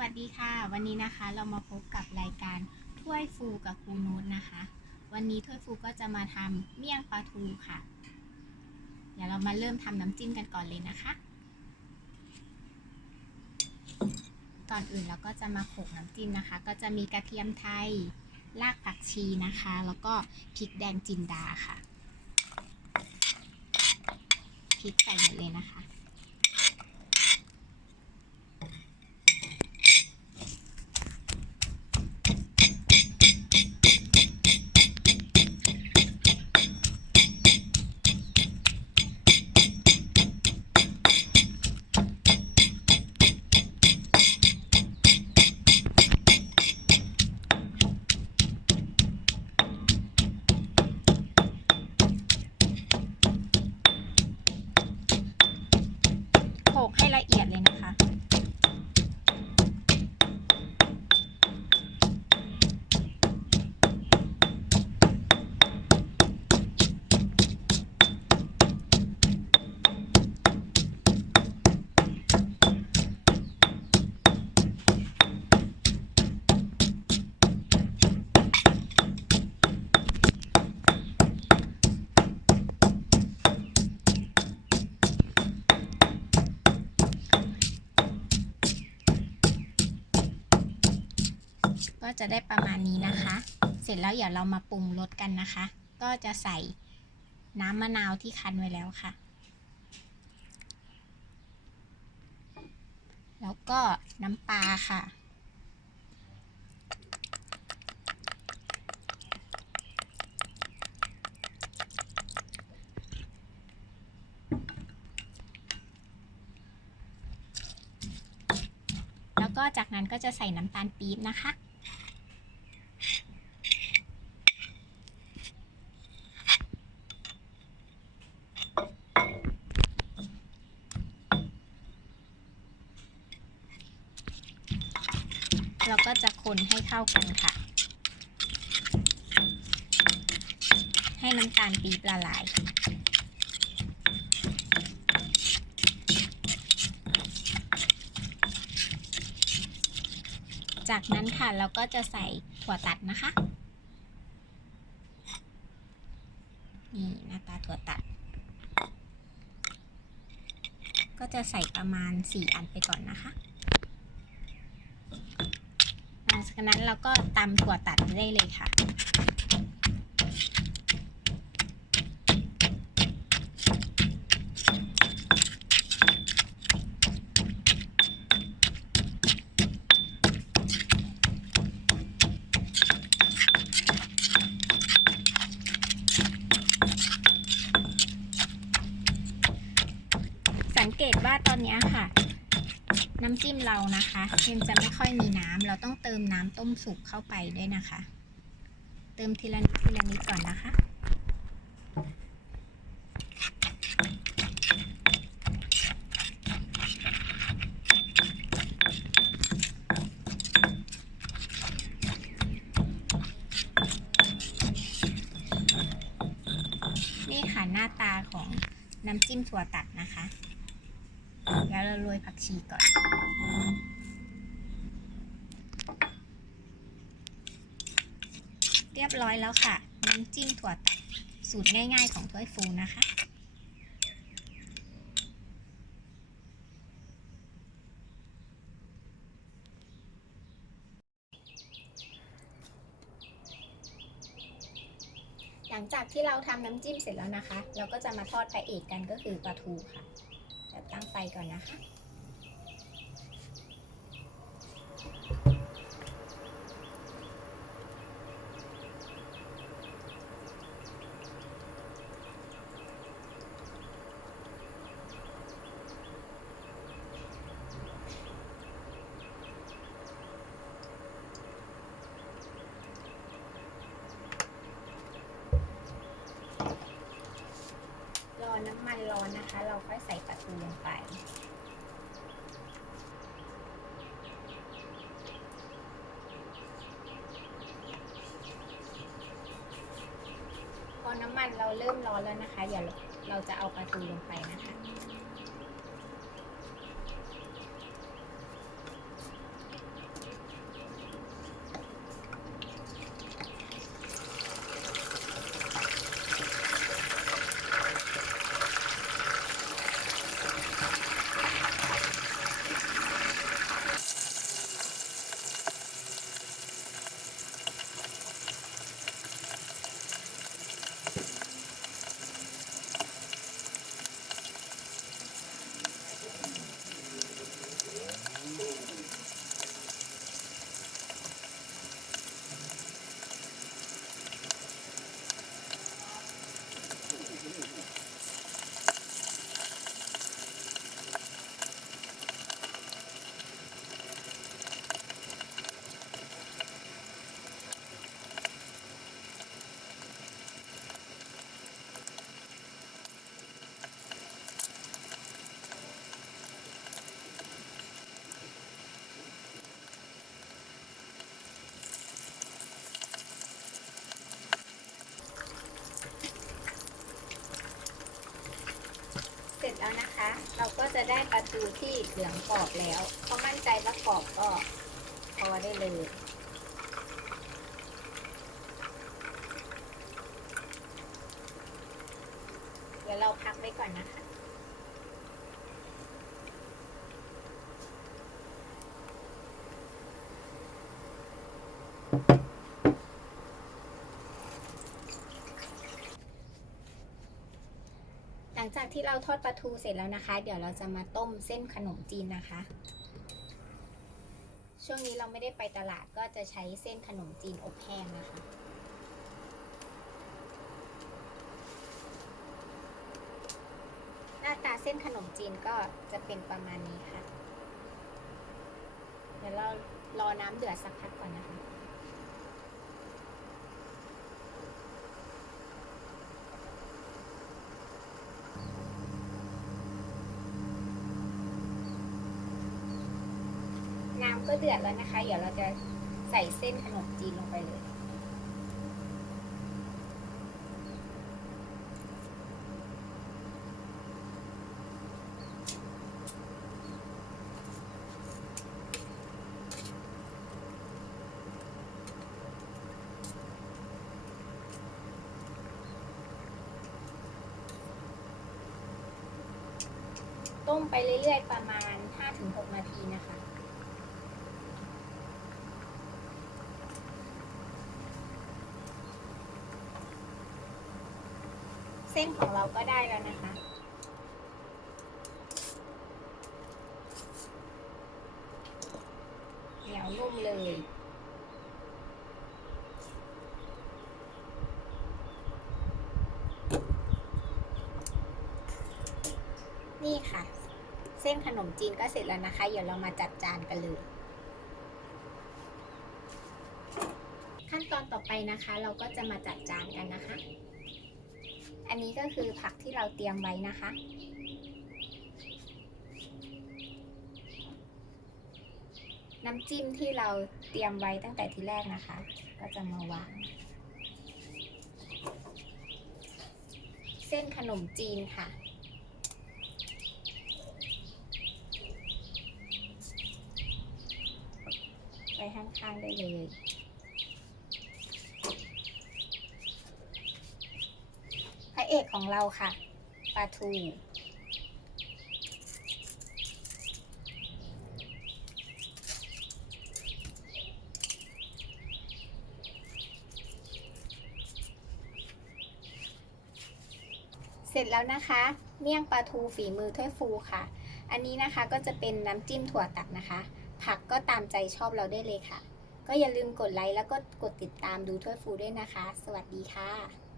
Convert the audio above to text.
วัสดีค่ะ วันนี้นะคะเรามาพบกับรายการถ้วยฟูกับครูนูตนะคะ วันนี้ถ้วยฟูก็จะมาทำเมี่ยงปลาทูค่ะ เดี๋ยวเรามาเริ่มทำน้ำจิ้มกันก่อนเลยนะคะ ก่อนอื่นเราก็จะมาโขลกน้ำจิ้มนะคะ ก็จะมีกระเทียมไทยรากผักชีนะคะ แล้วก็พริกแดงจินดาค่ะพริกใส่หมดเลยนะคะ จะได้ประมาณนี้นะคะ เสร็จแล้วเดี๋ยวเรามาปรุงรสกันนะคะ ก็จะใส่น้ำมะนาวที่คั้นไว้แล้วค่ะ แล้วก็น้ำปลาค่ะ แล้วก็จากนั้นก็จะใส่น้ำตาลปี๊บนะคะ เราก็จะคนให้เข้ากันค่ะ ให้น้ำตาลปี๊บละลาย จากนั้นค่ะเราก็จะใส่ถั่วตัดนะคะ นี่หน้าตาถั่วตัด ก็จะใส่ประมาณ 4 อันไปก่อนนะคะหลัง จากนั้นเราก็ตำถั่วตัดได้เลยค่ะ สังเกตว่าตอนนี้ค่ะ น้ำจิ้มเรานะคะมันจะไม่ค่อยมีน้ำเราต้องเติมน้ำต้มสุกเข้าไปด้วยนะคะ เติมทีละนิดทีละนิดก่อนนะคะ นี่ค่ะหน้าตาของน้ำจิ้มถั่วตัด เราโรยผักชีก่อน เรียบร้อยแล้วค่ะ น้ำจิ้มถั่วตัดสูตรง่ายๆของถ้วยฟูนะคะหลังจากที่เราทำน้ำจิ้มเสร็จแล้วนะคะ เราก็จะมาทอดพระเอกกันก็คือปลาทูค่ะ จะตั้งไฟก่อนนะคะ รอน้ำ มันร้อนนะคะ เราค่อยใส่ปลาทูลงไป พอน้ำมันเราเริ่มร้อนแล้วนะคะ เดี๋ยวเราจะเอาปลาทูลงไปนะคะ พ แล้วนะคะ เราก็จะได้ปลาทูที่เหลืองกรอบแล้วเพราะมั่นใจว่ากรอบก็พอได้เลยเดี๋ยวเราพักไว้ก่อนนะคะหลังจาก ที่เราทอดปลาทูเสร็จแล้วนะคะ เดี๋ยวเราจะมาต้มเส้นขนมจีนนะคะ ช่วงนี้เราไม่ได้ไปตลาดก็จะใช้เส้นขนมจีนอบแห้งนะคะหน้าตาเส้นขนมจีนก็จะเป็นประมาณนี้ค่ะ เดี๋ยวเรารอน้ำเดือดสักพักก่อนนะคะ ก็เดือดแล้วนะคะ เดี๋ยวเราจะใส่เส้นขนมจีนลงไปเลย ต้มไปเรื่อยๆประมาณ 5-6 นาทีนะคะ เส้นของเราก็ได้แล้วนะคะ เหนียวนุ่มเลย นี่ค่ะ เส้นขนมจีนก็เสร็จแล้วนะคะ เดี๋ยวเรามาจัดจานกันเลยขั้นตอนต่อไปนะคะ เราก็จะมาจัดจานกันนะคะ อันนี้ก็คือผักที่เราเตรียมไว้นะคะ น้ำจิ้มที่เราเตรียมไว้ตั้งแต่ที่แรกนะคะ ก็จะมาวาง เส้นขนมจีนค่ะไปข้างๆได้เลย พระ เอกของเราค่ะปลาทูเสร็จแล้วนะคะ เมี่ยงปลาทูฝีมือถ้วยฟูค่ะ อันนี้นะคะก็จะเป็นน้ำจิ้มถั่วตัดนะคะ ผักก็ตามใจชอบเราได้เลยค่ะ ก็อย่าลืมกดไลค์แล้วก็กดติดตามดูถ้วยฟูด้วยนะคะ สวัสดีค่ะ